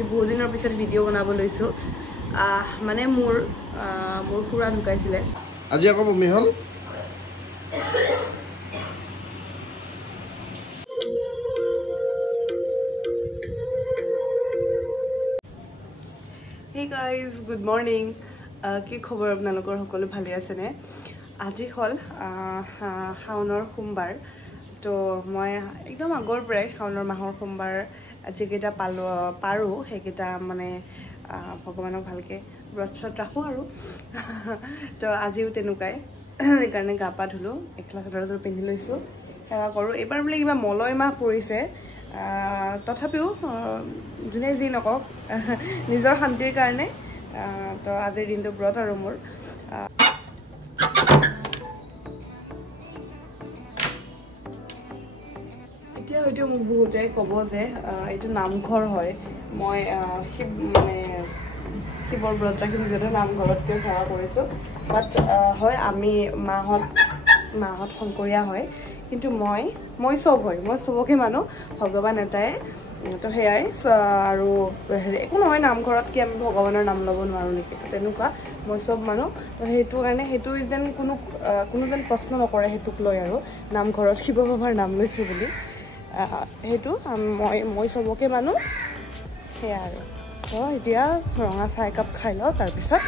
বহুত দিনৰ পিছত ভিডিঅ' বনাব লৈছো মানে মোৰ খুৰা ঢুকাইছিলে আজি আকৌ বমি হল Hey guys, good morning. কি খবৰ আপোনালোকৰ সকলো ভালে আছে নে আজি হল শাওনৰ সোমবাৰ তো মই একদম আগৰ পৰাই শাওনৰ মাহৰ সোমবাৰ যেকেইটা পাৰো সেইকেইটা মানে ভগৱানক ভালকে ব্ৰতছত ৰাখো আৰু তো আজিও তেনেকুৱাই সেইকাৰণে গা পা ধুলো এখলা চাদৰ পিন্ধি লৈছো সেৱা কৰো এবাৰ বোলে কিবা মলয় মাহ পৰিছে তথাপিও যোনে যি নকক নিজৰ শান্তিৰ কাৰণে তো আজিৰ দিনটো ব্ৰত আৰু মোৰ এতিয়া হয়তো মোক বহুতে ক'ব যে এইটো নামঘৰ হয় মই মানে শিৱৰ ব্ৰত ৰাখি নিজে নামঘৰতকৈ সেৱা কৰিছোঁ বাট হয় আমি মাহত শংকৰীয়া হয় কিন্তু মই চব হয় মই চবকে মানো ভগৱান এটাই তো সেয়াই আৰু হেৰি একো নহয় নামঘৰত কি আমি ভগৱানৰ নাম ল'ব নোৱাৰোঁ নেকি তেনেকুৱা মই চব মানো সেইটো কাৰণে সেইটো যেন কোনো যেন প্ৰশ্ন নকৰে সেইটোক লৈ আৰু নামঘৰত শিৱ বাবাৰ নাম লৈছোঁ বুলি সেইটো মই চবকে মানো সেয়া আৰু তো এতিয়া ৰঙা চাহ একাপ খাই লওঁ তাৰপিছত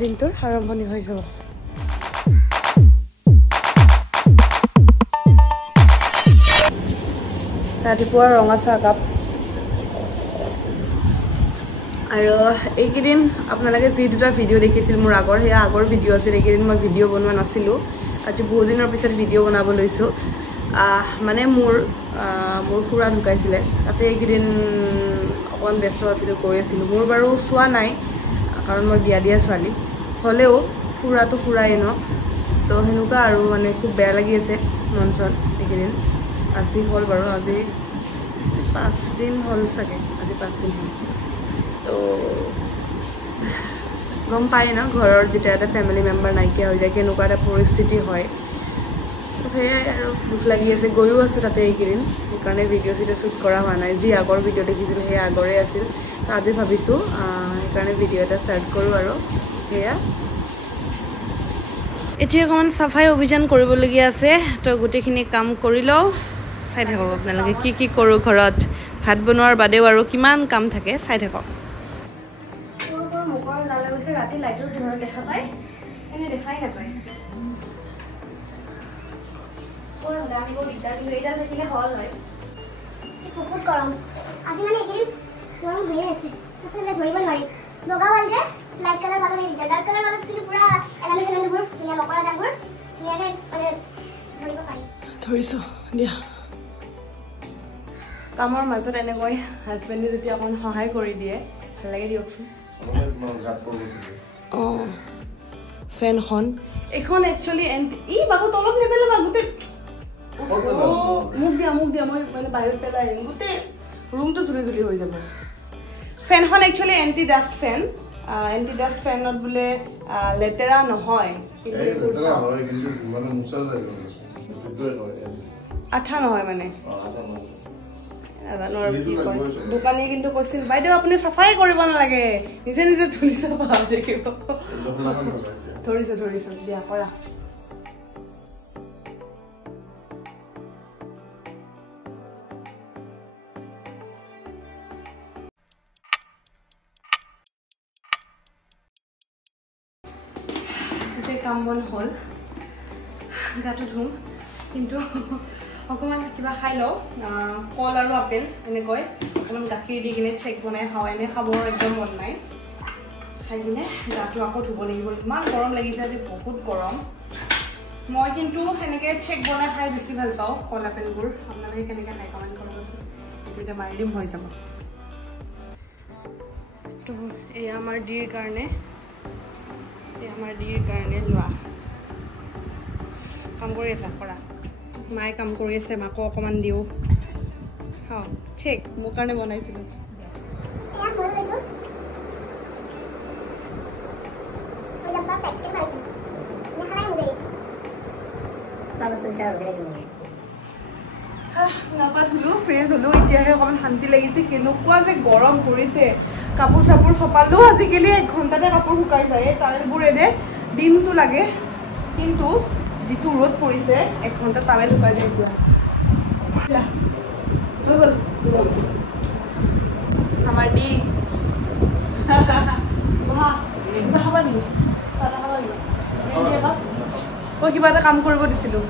দিনটোৰ আৰম্ভণি হৈ যাব ৰাতিপুৱা ৰঙা চাহ একাপ আৰু এইকেইদিন আপোনালোকে যি দুটা ভিডিঅ' দেখিছিল মোৰ সেয়া আগৰ ভিডিঅ' আছিল এইকেইদিন মই ভিডিঅ' বনোৱা নাছিলোঁ আজি বহুত দিনৰ পিছত ভিডিঅ' বনাব লৈছোঁ মানে মোৰ খুৰা ঢুকাইছিলে তাতে এইকেইদিন অকণমান ব্যস্ত আছিলোঁ কৰি আছিলোঁ মোৰ বাৰু চোৱা নাই কাৰণ মই বিয়া দিয়া ছোৱালী হ'লেও খুৰাটো খুৰাই ন তো সেনেকুৱা আৰু মানে খুব বেয়া লাগি আছে মন চন এইকেইদিন আজি হ'ল বাৰু আজি 5 দিন হ'ল চাগে আজি 5 দিন হ'ল তো গম পাই ন ঘৰৰ যেতিয়া এটা ফেমিলি মেম্বাৰ নাইকিয়া হৈ যায় কেনেকুৱা এটা পৰিস্থিতি হয় তো সেয়াই আৰু দুখ লাগি আছে গৈও আছোঁ তাতে এইকেইদিন সেইকাৰণে ভিডিঅ' শ্বুট কৰা হোৱা নাই যি আগৰ ভিডিঅ' দেখিছিলোঁ সেই আগৰে আছিল তো আজি ভাবিছোঁ সেইকাৰণে ভিডিঅ' এটা ষ্টাৰ্ট কৰোঁ আৰু সেয়া এতিয়া অকণমান চাফাই অভিযান কৰিবলগীয়া আছে তো গোটেইখিনি কাম কৰি লওঁ চাই থাকক আপোনালোকে কি কৰোঁ ঘৰত ভাত বনোৱাৰ বাদেও আৰু কিমান কাম থাকে চাই থাকক ৰাতি লাইটৰ পোহৰত দেখা পায় এনে দেখাই নাপায় বহুত গৰম আজি মানে এইকেইদিন গৰম হৈয়ে আছে আচলতে ধৰিব নোৱাৰি বগা হ'ল যে লাইট কালাৰ ভাল নাই ডাৰ্ক কালাৰ মাজত কিন্তু পুৰা এনালি চেনেলবোৰ ধুনীয়া লকৰা দাগবোৰ ধুনীয়াকৈ মানে ধৰিব পাৰি ধৰিছোঁ দিয়া কামৰ মাজত এনেকৈ হাজবেণ্ডে যেতিয়া অকণ সহায় কৰি দিয়ে ভাল লাগে দিয়কচোন অঁ ফেনখন এইখন একচুৱেলি বাবু তলত নেপেলাবা গোটেই মোক দিয়া মই মানে বাহিৰত পেলাই আহিম গোটেই ৰুমটো ধুলি হৈ যাব ফেনখন একচুৱেলি এণ্টি ডাষ্ট ফেনত বোলে লেতেৰা নহয় আঠা নহয় মানে নাজানো আৰু কি কয় দোকানীয়ে কিন্তু কৈছিল বাইদেউ আপুনি চাফাই কৰিব নালাগে নিজে ধুলি চাফা দেখিব ধৰিছোঁ দিয়া কৰা কাম বন হ'ল গাটো ধুম কিন্তু অকণমান কিবা খাই লওঁ কল আৰু আপেল এনেকৈ অকণমান গাখীৰ দি কিনে চেক বনাই খাওঁ এনে খাবৰ একদম মন নাই খাই কিনে গাটো আকৌ ধুব লাগিব ইমান গৰম লাগিছে আজি বহুত গৰম মই কিন্তু সেনেকৈ চেক বনাই খাই বেছি ভাল পাওঁ কল আপেলবোৰ আপোনালোকে কেনেকৈ খাই কমেণ্ট কৰিবচোন এইটো এতিয়া মাৰি দিম হৈ যাব তো এয়া আমাৰ ডিৰ কাৰণে লোৱা কাম কৰি আছা কৰা মায়ে কাম কৰি আছে মাকো অকণমান দিওঁ খাওঁ চেক মোৰ কাৰণে বনাইছিলোঁ গা পা ধুলো ফ্ৰেছ হ'লো এতিয়াহে অকণমান শান্তি লাগিছে কেনেকুৱা যে গৰম পৰিছে কাপোৰ চাপোৰ চপালেও আজিকালি 1 ঘণ্টাতে কাপোৰ শুকাই যায় এই টাৱেলবোৰ এনে দিনটো লাগে কিন্তু যিটো ৰ'দ পৰিছে 1 ঘণ্টা টাৱেল শুকাই যায় পুৰা আমাৰ দি খাবা নেকি চাহ খাবা নেকি মই কিবা এটা কাম কৰিব দিছিলোঁ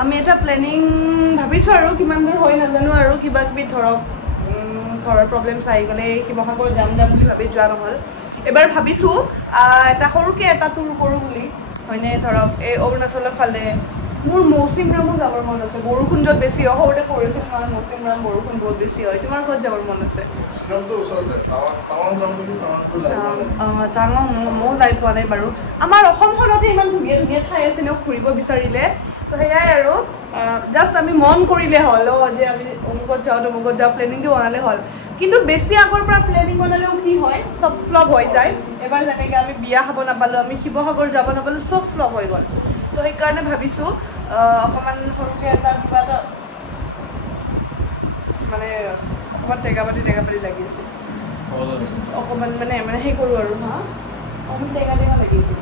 আমি এটা প্লেনিং ভাবিছোঁ আৰু কিমান দূৰ হয় নাজানো আৰু কিবা কিবি ধৰক ঘৰৰ প্ৰব্লেম চাই গ'লে শিৱসাগৰ যাম বুলি ভাবি যোৱা নহ'ল এবাৰ ভাবিছোঁ এটা সৰুকৈ এটা টুৰ কৰোঁ বুলি হয়নে ধৰক এই অৰুণাচলৰ ফালে মোৰ মৌচিমৰামো যাবৰ মন আছে বৰষুণ য'ত বেছি হয় সৰুতে পৰিছিল নহয় মৌচিমৰাম বৰষুণ বহুত বেছি হয় তোমাৰ ক'ত যাবৰ মন আছে টাৱাং ময়ো যাই পোৱা নাই বাৰু আমাৰ অসমখনতে ইমান ধুনীয়া ধুনীয়া ঠাই আছে ন ঘূৰিব বিচাৰিলে তো সেয়াই আৰু জাষ্ট আমি মন কৰিলে হ'ল যে আমি অমুকত যাওঁ তমুকত যাওঁ প্লেনিংটো বনালে হ'ল কিন্তু বেছি আগৰ পৰা প্লেনিং বনালেও কি হয় চব ফ্লপ হৈ যায় এবাৰ যেনেকৈ আমি বিয়া খাব নাপালোঁ আমি শিৱসাগৰ যাব নাপালোঁ চব ফ্লপ হৈ গ'ল তো সেইকাৰণে ভাবিছোঁ অকণমান সৰুকৈ এটা কিবা এটা মানে অকণমান টেকা পাতি লাগি আছে অকণমান মানে সেই কৰোঁ আৰু হা অকণমান টেকা লাগি আছে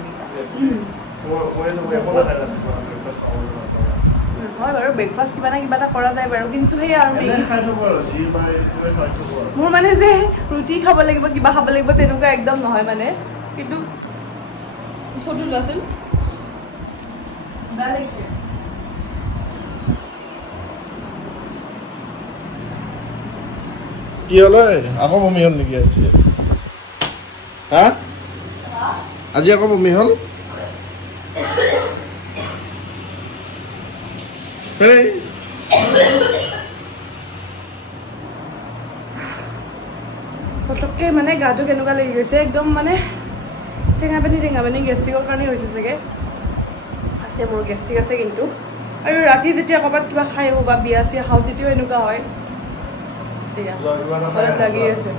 হয় বাৰু ব্ৰেকফাষ্ট কিবা না কিবা এটা কৰা যায় বাৰু কিন্তু সেই আৰু মোৰ মানে যে ৰুটি খাব লাগিব কিবা খাব লাগিব তেনেকুৱা একদম নহয় মানে কিন্তু ফটো লোৱাচোন বেয়া লাগিছে কি হল আকৌ বমি হল নেকি আজি হা আজি আকৌ বমি হল পটককৈ মানে গাটো কেনেকুৱা লাগি গৈছে একদম মানে টেঙা পানী গেষ্ট্ৰিকৰ কাৰণে হৈছে চাগে আছে মোৰ গেষ্ট্ৰিক আছে কিন্তু আৰু ৰাতি যেতিয়া ক'ৰবাত কিবা খাই আহোঁ বা বিয়া চিয়া খাওঁ তেতিয়াও এনেকুৱা হয় লাগি আছে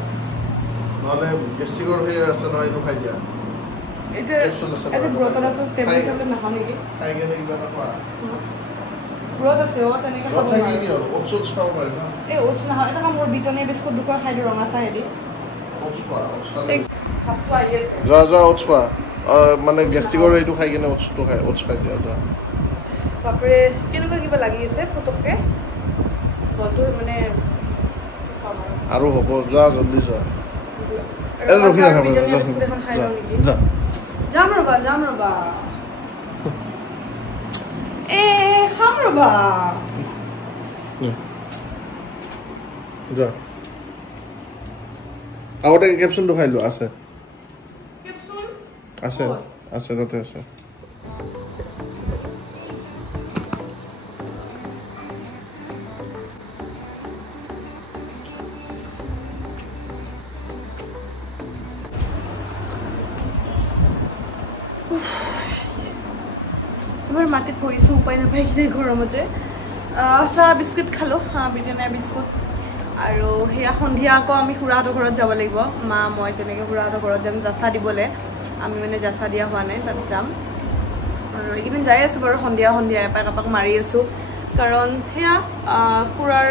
ব্ৰত আছো টেবলেট চেবলেট নাখাওঁ নেকি ব্ৰত আছে তেনেকৈ খাব এই ওটছ নাখাওঁ এটা কাম মোৰ বিটনীয়া বিস্কুট দুখন খাই দিওঁ ৰঙা চাহেদি ভাতটো আহি আছে যোৱা ওটছ খোৱা মানে গেষ্ট্ৰিকৰ এইটো খাই কিনে ওটছটো খাই ওটছ খাই দিয়া যোৱা বাপৰে কেনেকুৱা কিবা লাগি আছে পটককৈ গলটো মানে আৰু হ'ব যোৱা জলদি যোৱা ৰখি নাথাকিব যাম ৰ'বা খাম ৰ'বা যোৱা আগতে কেপচুলটো খাই লোৱা আছে তাতে আছে এবাৰ মাটিত বহিছোঁ উপায় নাপায় কিনে গৰমতে চাহ বিস্কুট খালোঁ ব্ৰিটানিয়া বিস্কুট আৰু সেয়া সন্ধিয়া আকৌ আমি খুৰাহঁতৰ ঘৰত যাব লাগিব মা মই তেনেকৈ খুৰাহঁতৰ ঘৰত যাম জাচা দিবলৈ আমি মানে জাচা দিয়া হোৱা নাই তাত যাম আৰু এইকেইদিন যাই আছোঁ বাৰু সন্ধিয়া এপাক মাৰি আছোঁ কাৰণ সেয়া খুৰাৰ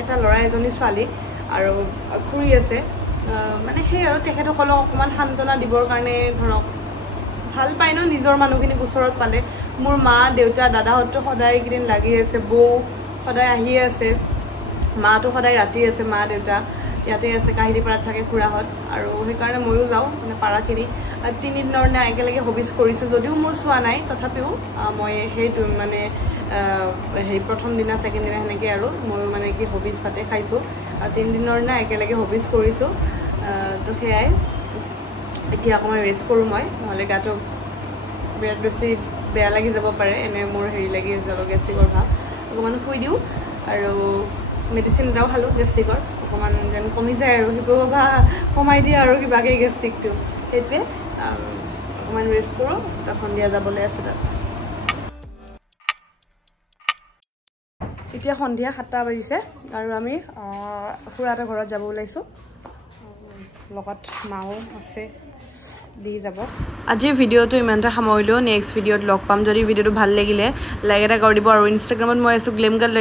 এটা ল'ৰা এজনী ছোৱালী আৰু খুৰী আছে মানে সেই আৰু তেখেতসকলক অকণমান সান্তনা দিবৰ কাৰণে ধৰক ভাল পায় ন নিজৰ মানুহখিনিক ওচৰত পালে মোৰ মা দেউতা দাদাহঁতো সদায় এইকেইদিন লাগি আছে বৌ সদায় আহিয়ে আছে মাটো সদায় ৰাতি আছে মা দেউতা ইয়াতে আছে কাহিলীপাৰাত থাকে খুৰাহঁত আৰু সেইকাৰণে ময়ো যাওঁ মানে পাৰাখিনি 3 দিনৰ দিনা একেলগে হবিজ কৰিছোঁ যদিও মোৰ চোৱা নাই তথাপিও মই সেইটো মানে সেই প্ৰথম দিনা ছেকেণ্ড দিনা সেনেকৈ আৰু ময়ো মানে কি হবিজ ভাতে খাইছোঁ 3 দিনৰ দিনা একেলগে হবিজ কৰিছোঁ তো সেয়াই এতিয়া অকণমান ৰেষ্ট কৰোঁ মই নহ'লে গাটো বিৰাট বেছি বেয়া লাগি যাব পাৰে এনে মোৰ হেৰি লাগি আছে অলপ গেষ্ট্ৰিকৰ ভাৱ অকণমান শুই দিওঁ আৰু মেডিচিন এটাও খালোঁ গেষ্ট্ৰিকৰ অকণমান যেন কমি যায় আৰু শিৱ বা কমাই দিয়ে আৰু কিবাকে গেষ্ট্ৰিকটো সেইটোৱে অকণমান ৰেষ্ট কৰোঁ তাত সন্ধিয়া যাবলৈ আছে তাত এতিয়া সন্ধিয়া 7টা বাজিছে আৰু আমি খুৰাহঁতৰ ঘৰত যাব ওলাইছোঁ লগত মাও আছে দি যাব আজিৰ ভিডিঅ'টো ইমানটা সামৰিলোঁ নেক্সট ভিডিঅ'ত লগ পাম যদি ভিডিঅ'টো ভাল লাগিলে লাইক এটা কৰি দিব আৰু ইনষ্টাগ্ৰামত মই আছোঁ গ্লেম গাৰ্ল